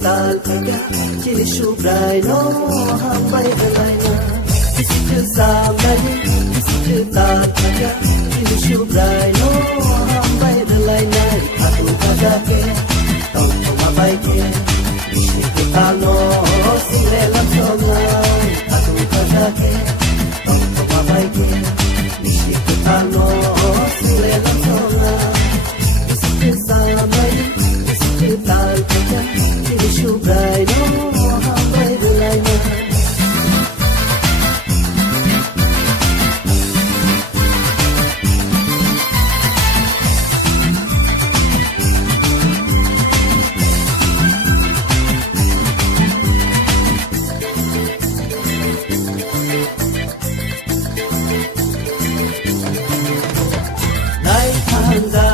Tal pega cili shubrai no hambai dalaina Isiku samai isiku tal pega cili shubrai no hambai dalaina Aku kagake tau mabai ke isiku tal no sile lam songai Aku kagake tau mabai ke isiku tal no sile lam songai Isiku samai isiku tal pega Shubrai no hambai dalaina Dai khanda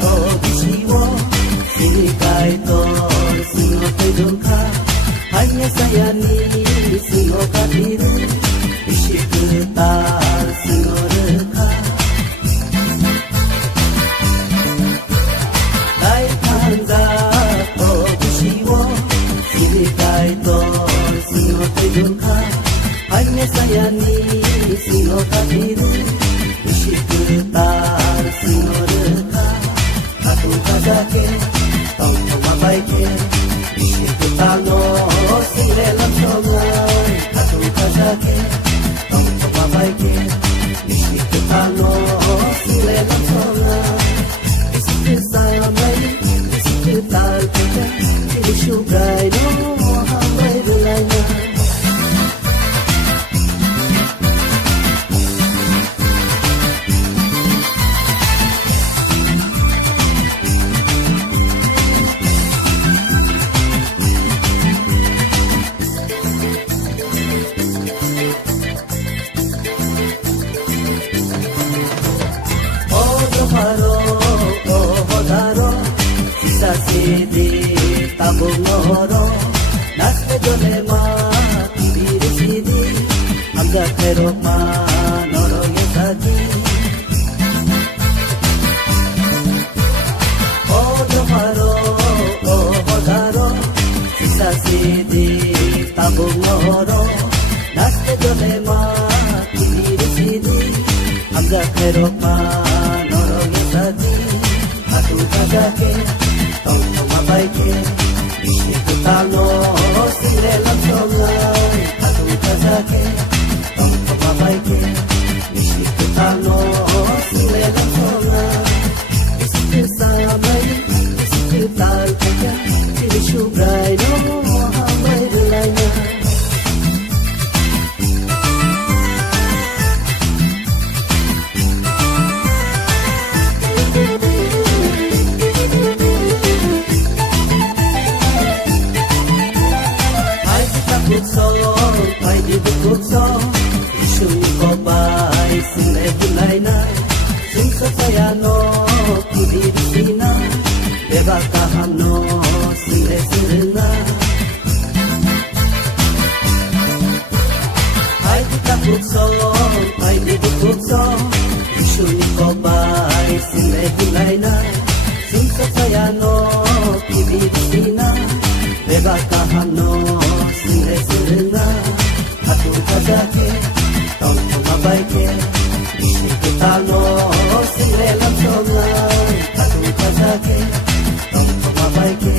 to bishiwo sinikai to Dungka hanya saya ni singo kadiru isi ketar singo reka Dai tanda to bishiwo sini kai to singo dungka hanya saya ni singo kadiru isi ketar singo reka Aku kagake tau mabai ke Tano sile lam songai Aku kagake tau mabai ke Isi tano sile lam songai Isi samai isi tal pega Cili shubrai no hambai dalaina Sidi tabung noro nasme dolema kibiri sidi agak kerok ma noro yesadi Ojo haro hodaro sisa sidi tabung noro nasme dolema kibiri sidi agak kerok ma noro yesadi Aku kagake tau mabai ke isiku tano sile lam songai Aku kagake tau mabai ke isiku tano sile lam songai Isiku samai isiku tal pega cili shubrai no hambai dalaina Pai di bukso Ishun ko bai sile dulaina Sing sayano kudi disina Beba kahano sile sirena Pai di bukso Ishun ko bai sile dulaina Sing sayano kudi disina Beba kahano sile sirena Aku kagake tau mabai ke isiku tano sile lam songai Aku kagake tau mabai ke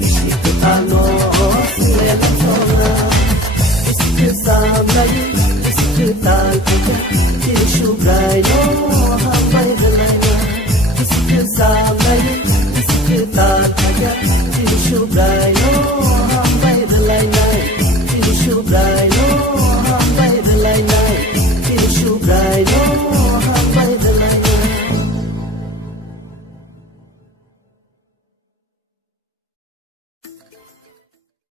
isiku tano sile lam songai Isiku samai isiku tal pega cili shubrai no hambai dalaina Isiku samai isiku tal pega cili shubrai no hambai dalaina Cili shubrai